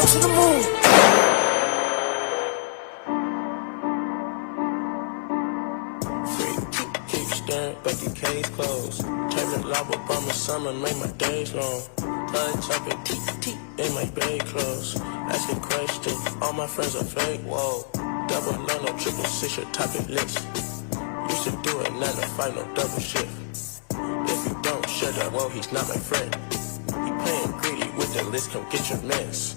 go to the moon. Keep staring, but the case closed. Turn lava by my summer, make my days long. Touch up and teeth in my bed clothes. Asking questions, all my friends are fake. Whoa, double no, no, triple six, your topic list. Used to do it, 9 to 5, no double shift. If you don't shut up, well, he's not my friend. He playing greedy with the list, come get your mess.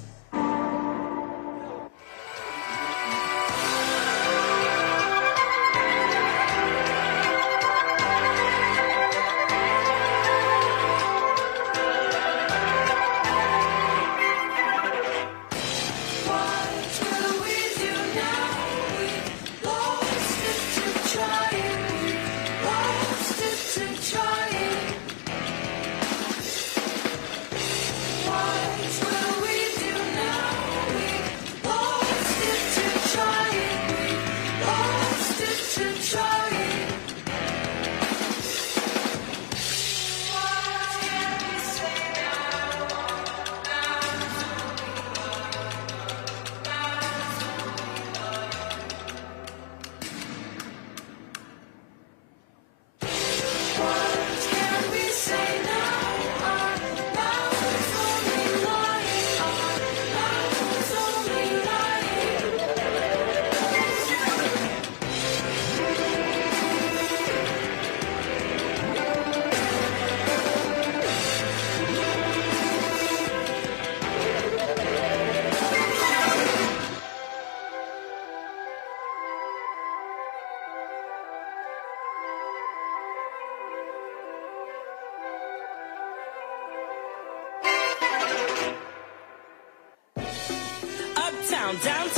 Downtown,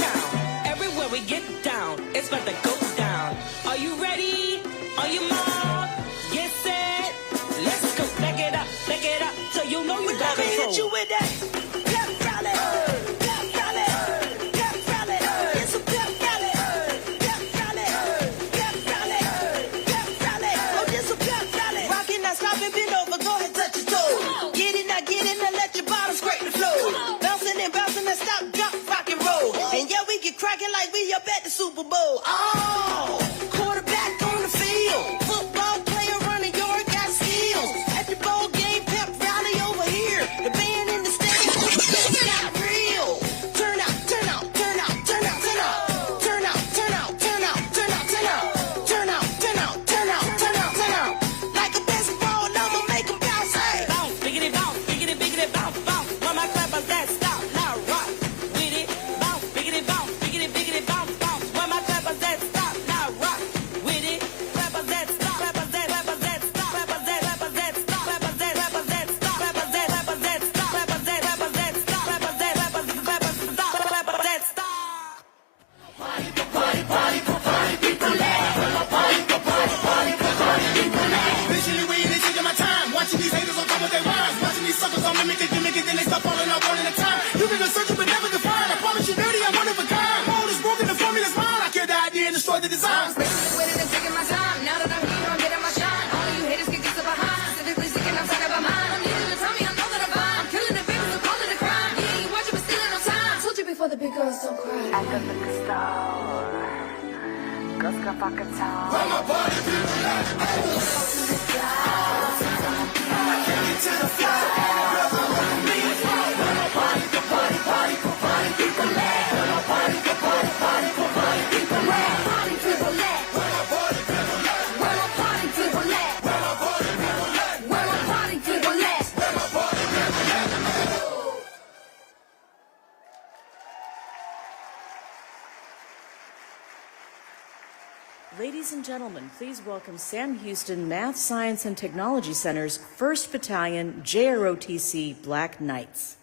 everywhere we get down, it's about to go down. Are you ready? Are you mob? Get set, let's go. Back it up, so you know you got control. Hit you with that pep rally, pep rally, pep rally. It's a pep rally, pep rally, pep rally, pep rally. Oh, it's a pep rally. Rockin', not stopping, bend over, go ahead, touch your toes. Get it, now let your bottom scrape the floor. Bouncing and stop, drop, rock and roll. And yeah, we get cracking like we up at the Super Bowl. Oh, quarterback on the field. Football player running yard, got skills. At the ball game, pep rally over here. The band in the stadium, it's not real. Turn out, turn out, turn out, turn out, turn out. Turn out, turn out, turn out, turn out, turn out. Turn out, turn out, turn out, turn out, turn out. Like a basketball, I'ma make them bounce. Hey. Bounce, biggity, bounce, biggity, biggity, bounce, bounce. When my clappers that stop, now rock. The big girls don't cry. At the liquor store, girls got pocket time. Where my party people at? To the clouds, to the floor. Where my party people at? Where my party people at? Where my party people at? Where my party people at? Where my party people at? Where my party people at? Ladies and gentlemen, please welcome Sam Houston Math, Science, and Technology Center's 1st Battalion JROTC Black Knights.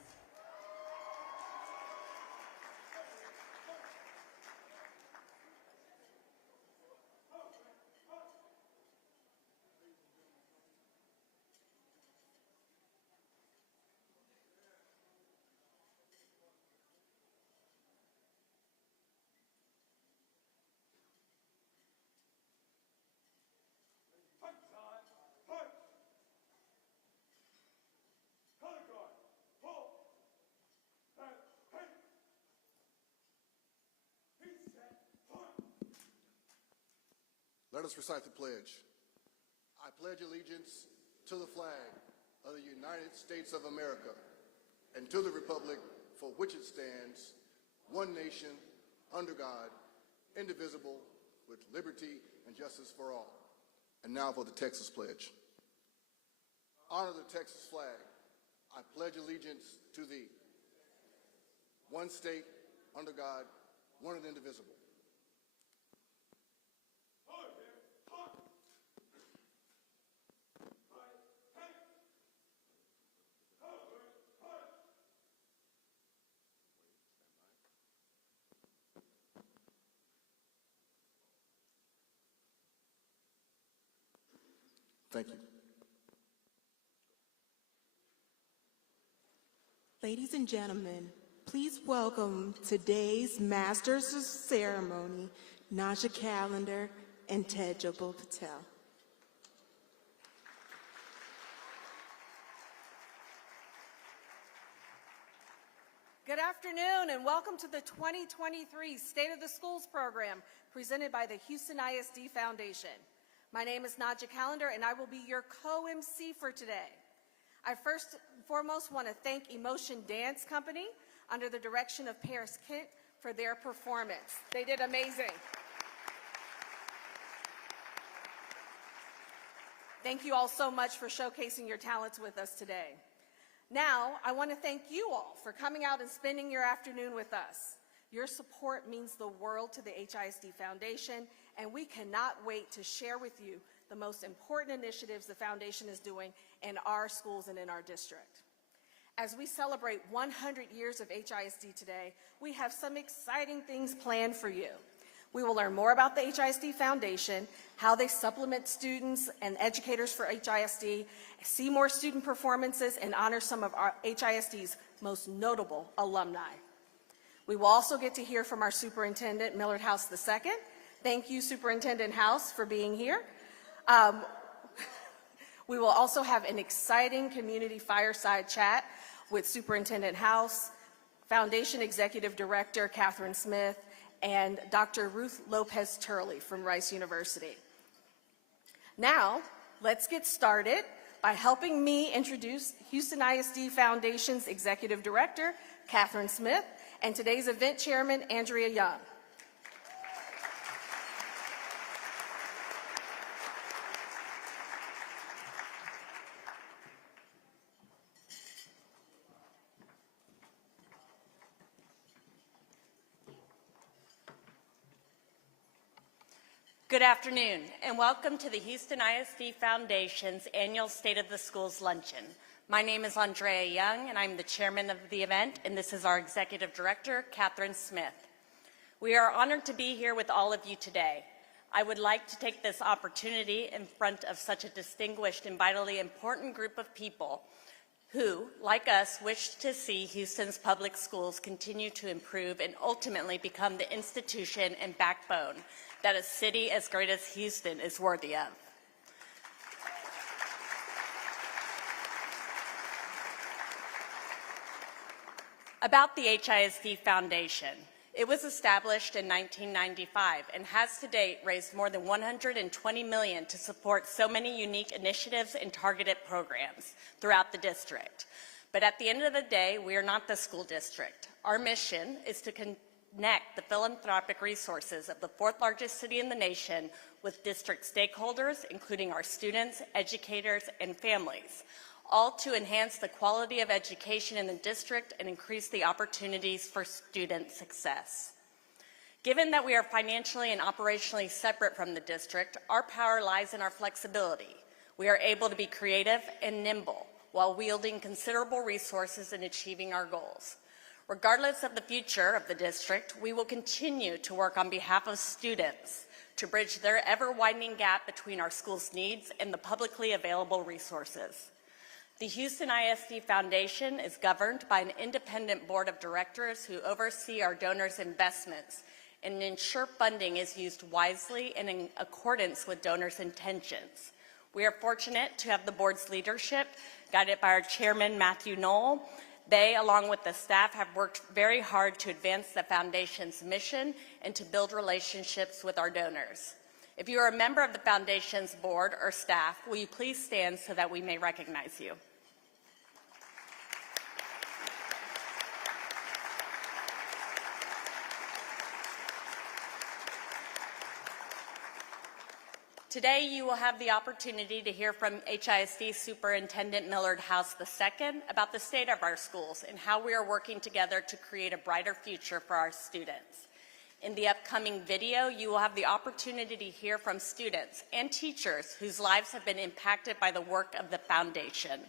Color guard, pull. Let us recite the pledge. I pledge allegiance to the flag of the United States of America and to the republic for which it stands, one nation, under God, indivisible, with liberty and justice for all. And now for the Texas pledge. Honor the Texas flag. I pledge allegiance to thee. One state, under God, one and indivisible. Thank you. Ladies and gentlemen, please welcome today's Masters of Ceremony, Naja Calendar and Takeover Patel. Good afternoon and welcome to the 2023 State of the Schools program presented by the Houston ISD Foundation. My name is Naja Calendar and I will be your co-MC for today. I first and foremost want to thank Emotion Dance Company under the direction of Paris Kent for their performance. They did amazing. Thank you all so much for showcasing your talents with us today. Now, I want to thank you all for coming out and spending your afternoon with us. Your support means the world to the HISD Foundation, and we cannot wait to share with you the most important initiatives the Foundation is doing in our schools and in our district. As we celebrate 100 years of HISD today, we have some exciting things planned for you. We will learn more about the HISD Foundation, how they supplement students and educators for HISD, see more student performances, and honor some of our HISD's most notable alumni. We will also get to hear from our Superintendent, Millard House II. Thank you, Superintendent House, for being here. We will also have an exciting community fireside chat with Superintendent House, Foundation Executive Director Catherine Smith, and Dr. Ruth Lopez Turley from Rice University. Now, let's get started by helping me introduce Houston ISD Foundation's Executive Director, Catherine Smith, and today's event chairman, Andrea Young. Good afternoon, and welcome to the Houston ISD Foundation's annual State of the Schools Luncheon. My name is Andrea Young, and I'm the chairman of the event, and this is our executive director, Catherine Smith. We are honored to be here with all of you today. I would like to take this opportunity in front of such a distinguished and vitally important group of people who, like us, wish to see Houston's public schools continue to improve and ultimately become the institution and backbone that a city as great as Houston is worthy of. About the HISD Foundation. It was established in 1995 and has to date raised more than $120 million to support so many unique initiatives and targeted programs throughout the district. But at the end of the day, we are not the school district. Our mission is to connect the philanthropic resources of the fourth largest city in the nation with district stakeholders, including our students, educators, and families, all to enhance the quality of education in the district and increase the opportunities for student success. Given that we are financially and operationally separate from the district, our power lies in our flexibility. We are able to be creative and nimble while wielding considerable resources in achieving our goals. Regardless of the future of the district, we will continue to work on behalf of students to bridge their ever-widening gap between our schools' needs and the publicly available resources. The Houston ISD Foundation is governed by an independent board of directors who oversee our donors' investments and ensure funding is used wisely and in accordance with donors' intentions. We are fortunate to have the board's leadership, guided by our chairman, Matthew Knoll. They, along with the staff, have worked very hard to advance the Foundation's mission and to build relationships with our donors. If you are a member of the Foundation's board or staff, will you please stand so that we may recognize you? Today, you will have the opportunity to hear from HISD Superintendent Millard House II about the state of our schools and how we are working together to create a brighter future for our students. In the upcoming video, you will have the opportunity to hear from students and teachers whose lives have been impacted by the work of the Foundation.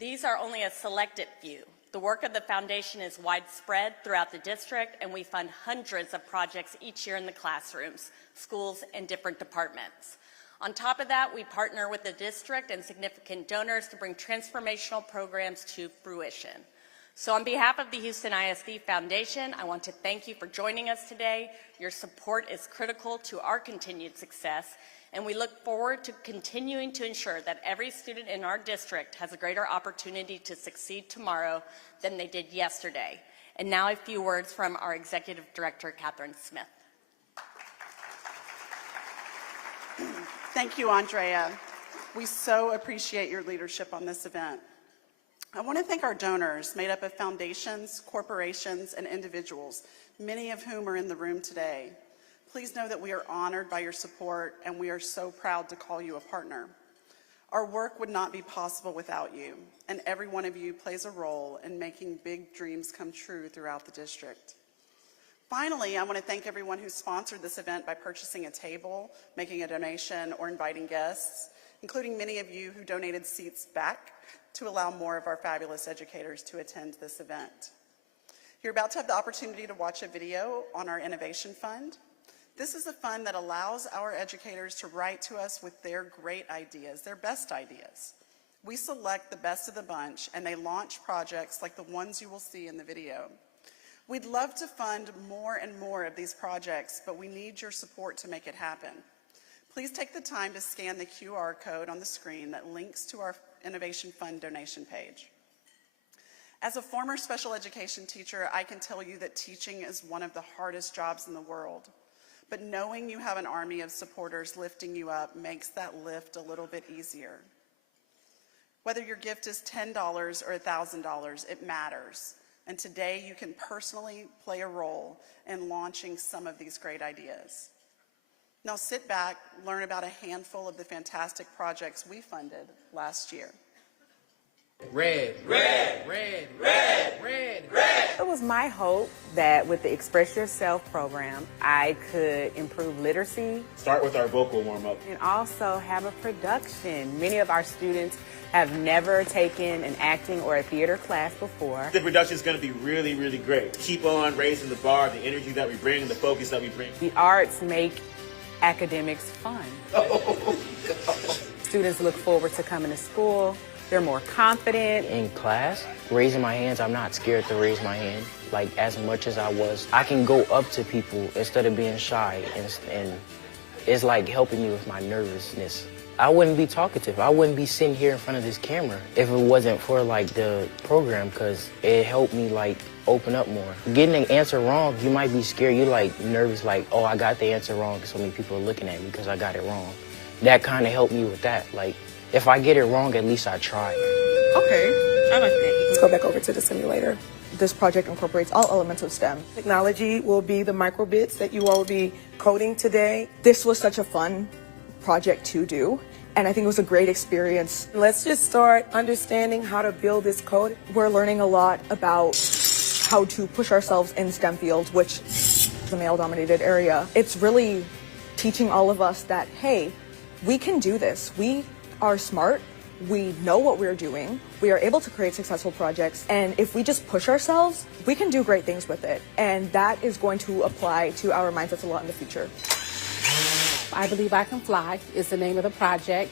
These are only a selected few. The work of the Foundation is widespread throughout the district, and we fund hundreds of projects each year in the classrooms, schools, and different departments. On top of that, we partner with the district and significant donors to bring transformational programs to fruition. So on behalf of the Houston ISD Foundation, I want to thank you for joining us today. Your support is critical to our continued success, and we look forward to continuing to ensure that every student in our district has a greater opportunity to succeed tomorrow than they did yesterday. And now a few words from our Executive Director, Catherine Smith. Thank you, Andrea. We so appreciate your leadership on this event. I want to thank our donors, made up of foundations, corporations, and individuals, many of whom are in the room today. Please know that we are honored by your support, and we are so proud to call you a partner. Our work would not be possible without you, and every one of you plays a role in making big dreams come true throughout the district. Finally, I want to thank everyone who sponsored this event by purchasing a table, making a donation, or inviting guests, including many of you who donated seats back to allow more of our fabulous educators to attend this event. You're about to have the opportunity to watch a video on our Innovation Fund. This is a fund that allows our educators to write to us with their great ideas, their best ideas. We select the best of the bunch, and they launch projects like the ones you will see in the video. We'd love to fund more and more of these projects, but we need your support to make it happen. Please take the time to scan the QR code on the screen that links to our Innovation Fund donation page. As a former special education teacher, I can tell you that teaching is one of the hardest jobs in the world. But knowing you have an army of supporters lifting you up makes that lift a little bit easier. Whether your gift is $10 or $1,000, it matters. And today you can personally play a role in launching some of these great ideas. Now sit back, learn about a handful of the fantastic projects we funded last year. Red, red, red, red, red, red. It was my hope that with the Express Yourself program, I could improve literacy. Start with our vocal warm-up. And also have a production. Many of our students have never taken an acting or a theater class before. The production is going to be really, really great. Keep on raising the bar, the energy that we bring, the focus that we bring. The arts make academics fun. Students look forward to coming to school. They're more confident. In class, raising my hands, I'm not scared to raise my hand. Like, as much as I was, I can go up to people instead of being shy, and it's like helping me with my nervousness. I wouldn't be talkative. I wouldn't be sitting here in front of this camera if it wasn't for, like, the program, because it helped me, like, open up more. Getting an answer wrong, you might be scared. You're, like, nervous, like, oh, I got the answer wrong because so many people are looking at me because I got it wrong. That kind of helped me with that. Like, if I get it wrong, at least I tried. Okay, I like that. Let's go back over to the simulator. This project incorporates all elements of STEM. Technology will be the microbits that you all will be coding today. This was such a fun project to do, and I think it was a great experience. Let's just start understanding how to build this code. We're learning a lot about how to push ourselves in STEM fields, which is a male-dominated area. It's really teaching all of us that, hey, we can do this. We are smart, we know what we're doing, we are able to create successful projects, and if we just push ourselves, we can do great things with it. And that is going to apply to our mindsets a lot in the future. I Believe I Can Fly is the name of the project.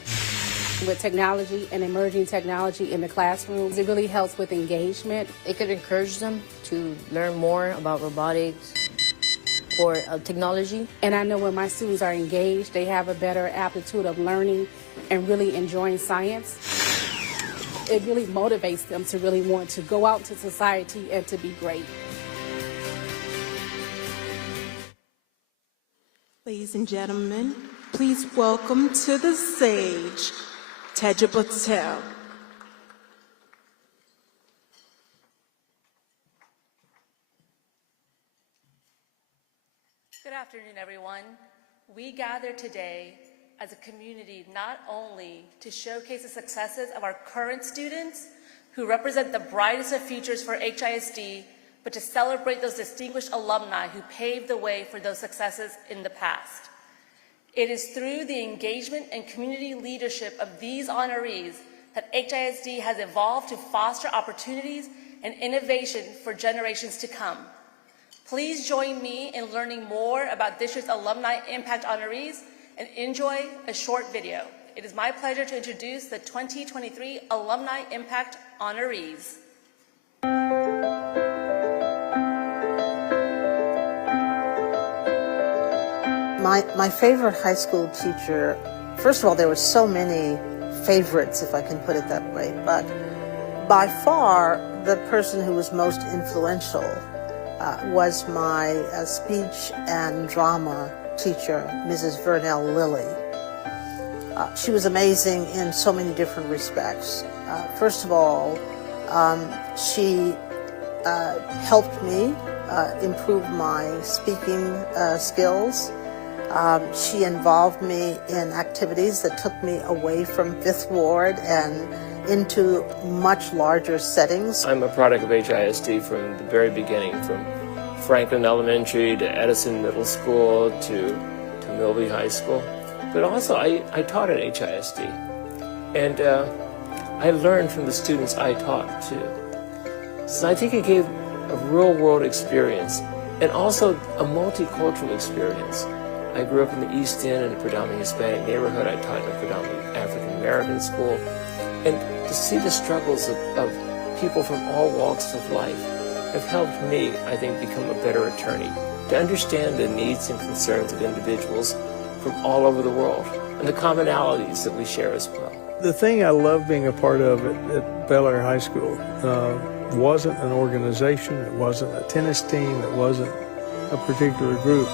With technology and emerging technology in the classrooms, it really helps with engagement. It could encourage them to learn more about robotics or technology. And I know when my students are engaged, they have a better aptitude of learning and really enjoying science. It really motivates them to really want to go out into society and to be great. Ladies and gentlemen, Please welcome to the stage Teja Patel. Good afternoon, everyone. We gather today as a community not only to showcase the successes of our current students who represent the brightest of futures for HISD, but to celebrate those distinguished alumni who paved the way for those successes in the past. It is through the engagement and community leadership of these honorees that HISD has evolved to foster opportunities and innovation for generations to come. Please join me in learning more about this year's Alumni Impact honorees and enjoy a short video. It is my pleasure to introduce the 2023 Alumni Impact honorees. My favorite high school teacher, first of all, there were so many favorites, if I can put it that way, but by far the person who was most influential was my speech and drama teacher, Mrs. Vernell Lilly. She was amazing in so many different respects. First of all, she helped me improve my speaking skills. She involved me in activities that took me away from Fifth Ward and into much larger settings. I'm a product of HISD from the very beginning, from Franklin Elementary to Edison Middle School to Milby High School. But also I taught at HISD, and I learned from the students I taught too. So I think it gave a real world experience and also a multicultural experience. I grew up in the East End in a predominantly Hispanic neighborhood. I taught in a predominantly African American school. And to see the struggles of people from all walks of life have helped me, I think, become a better attorney, to understand the needs and concerns of individuals from all over the world and the commonalities that we share as well. The thing I love being a part of at Bel Air High School wasn't an organization, it wasn't a tennis team, it wasn't a particular group.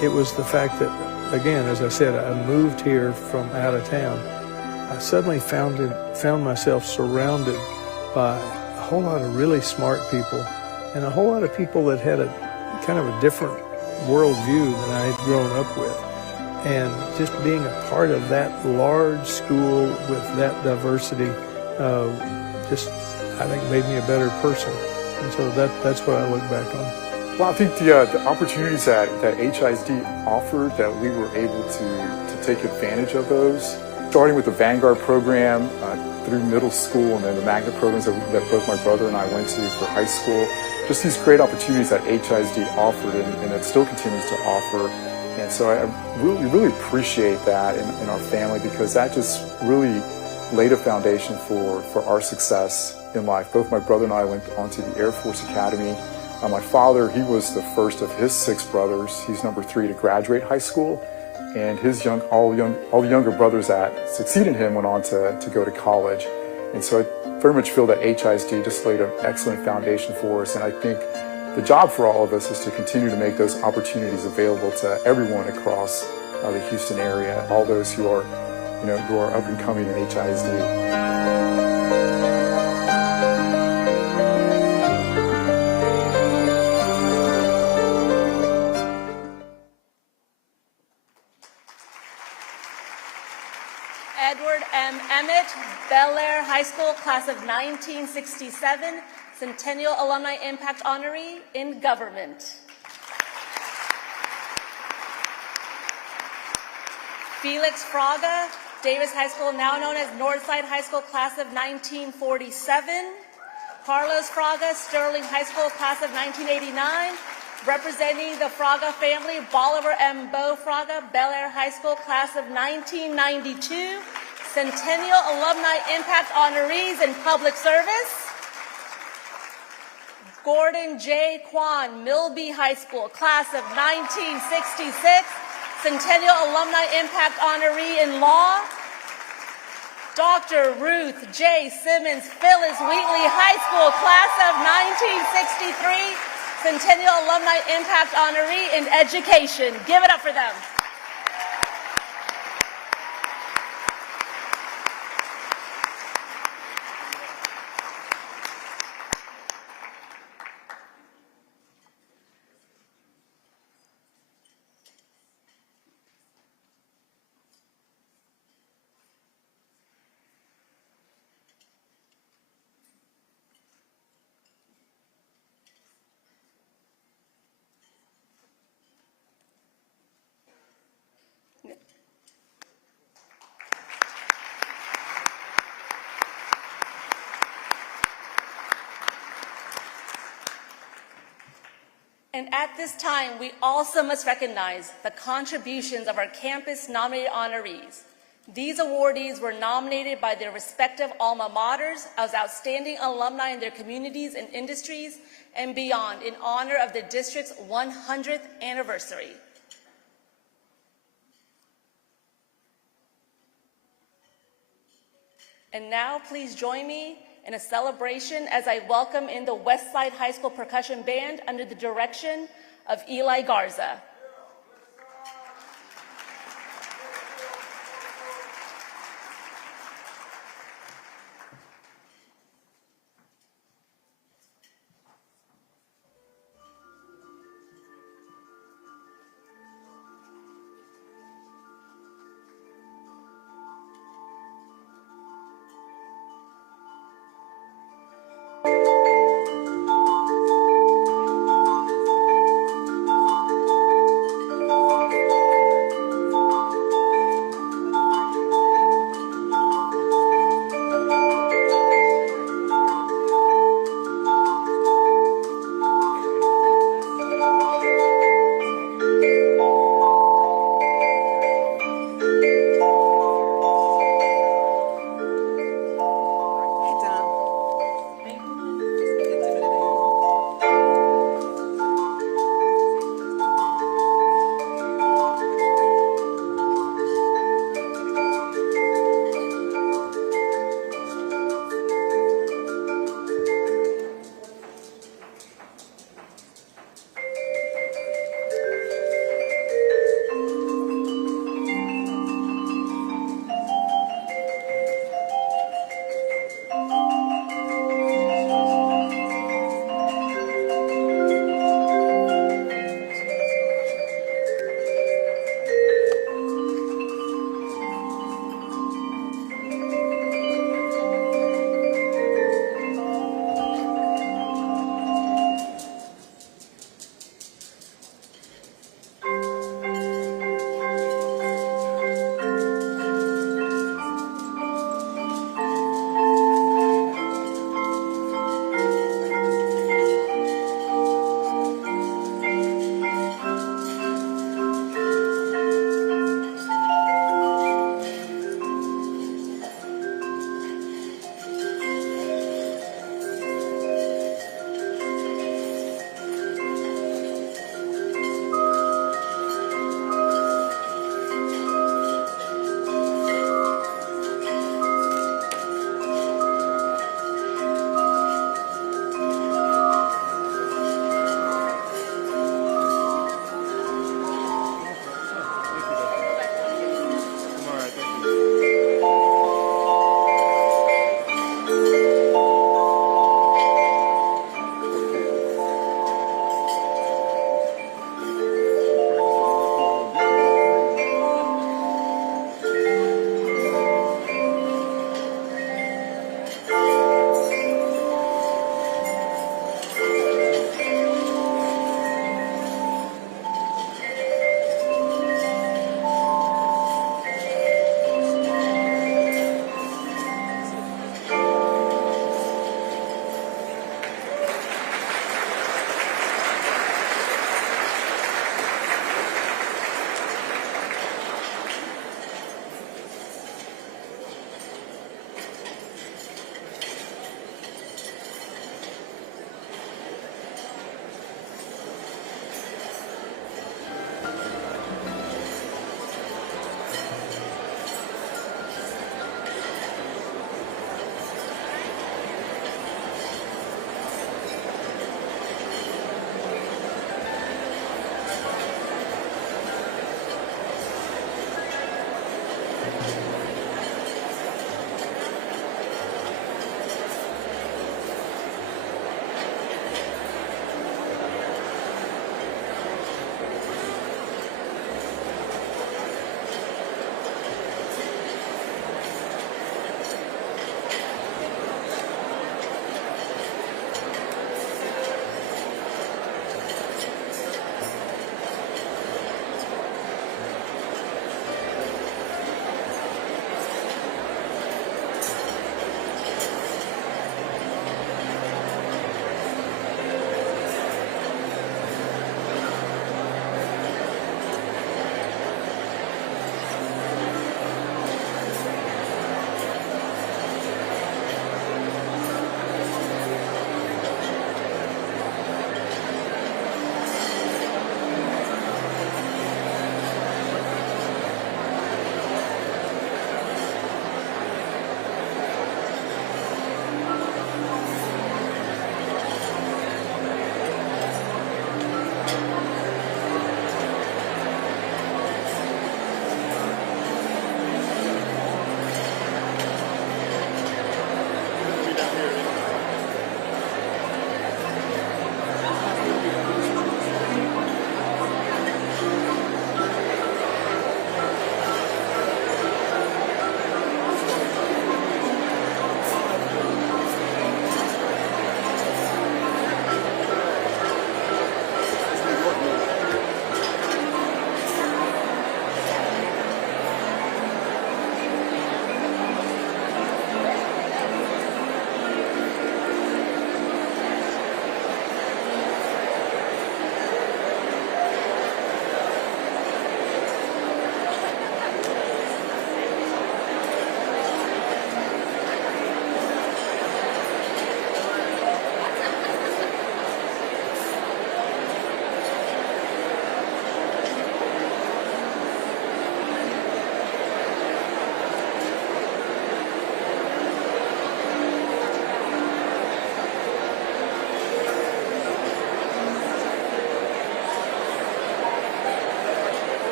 It was the fact that, again, as I said, I moved here from out of town. I suddenly found myself surrounded by a whole lot of really smart people and a whole lot of people that had a kind of a different worldview than I had grown up with. And just being a part of that large school with that diversity just, I think, made me a better person. And so that's what I look back on. Well, I think the opportunities that HISD offered, that we were able to take advantage of those, starting with the Vanguard program through middle school and then the magnet programs that both my brother and I went to for high school, just these great opportunities that HISD offered and that still continues to offer. And so I really appreciate that in our family, because that just really laid a foundation for our success in life. Both my brother and I went on to the Air Force Academy. My father, he was the first of his 6 brothers. He's number 3 to graduate high school. And his all the younger brothers that succeeded him went on to go to college. And so I very much feel that HISD just laid an excellent foundation for us. And I think the job for all of us is to continue to make those opportunities available to everyone across the Houston area, all those who are up and coming in HISD. Edward M. Emmett, Bel Air High School, class of 1967, Centennial Alumni Impact honoree in government. Felix Fraga, Davis High School, now known as Northside High School, class of 1947. Carlos Fraga, Sterling High School, class of 1989. Representing the Fraga family, Bolivar M. Bo Fraga, Bel Air High School, class of 1992. Centennial Alumni Impact honorees in public service. Gordon J. Kwan, Milby High School, class of 1966. Centennial Alumni Impact honoree in law. Dr. Ruth J. Simmons, Phyllis Wheatley High School, class of 1963. Centennial Alumni Impact honoree in education. Give it up for them. And at this time, we also must recognize the contributions of our campus-nominated honorees. These awardees were nominated by their respective alma maters as outstanding alumni in their communities and industries and beyond in honor of the district's 100th anniversary. And now, please join me in a celebration as I welcome in the Westside High School Percussion Band under the direction of Eli Garza.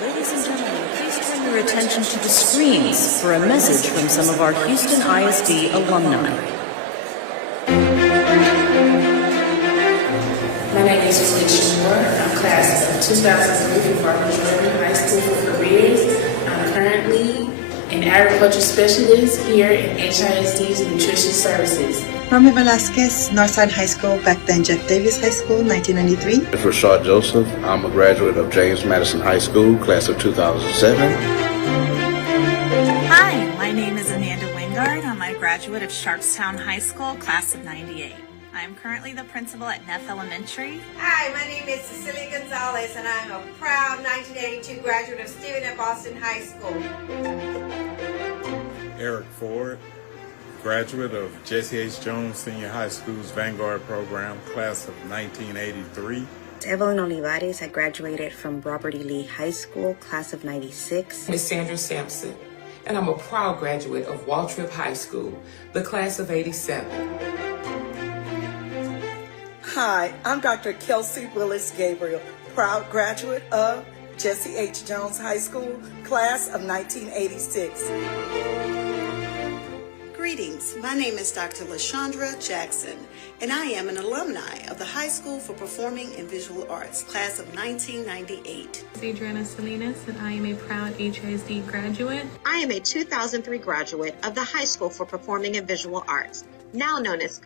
Ladies and gentlemen, please turn your attention to the screens for a message from some of our Houston ISD alumni. My name is Felicia Moore. I'm class of 2003 from Barbara Jordan High School for Careers. I'm currently an agriculture specialist here in HISD's Nutrition Services. Romy Velasquez, Northside High School, back then Jeff Davis High School, 1993. It's Rashad Joseph. I'm a graduate of James Madison High School, class of 2007. Hi, my name is Amanda Wingard. I'm a graduate of Sharpstown High School, class of 98. I'm currently the principal at Neff Elementary. Hi, my name is Cecilia Gonzalez, and I'm a proud 1982 graduate of Stephen F. Austin High School. Eric Ford, graduate of Jesse H. Jones Senior High School's Vanguard program, class of 1983. Evelyn Olivares. I graduated from Robert E. Lee High School, class of 96. Miss Sandra Sampson, and I'm a proud graduate of Waltrip High School, the class of 87. Hi, I'm Dr. Kelsey Willis Gabriel, proud graduate of Jesse H. Jones High School, class of 1986. Greetings, my name is Dr. LaShondra Jackson, and I am an alumni of the High School for Performing and Visual Arts, class of 1998. Adriana Salinas, and I am a proud HISD graduate. I am a 2003 graduate of the High School for Performing and Visual Arts, now known as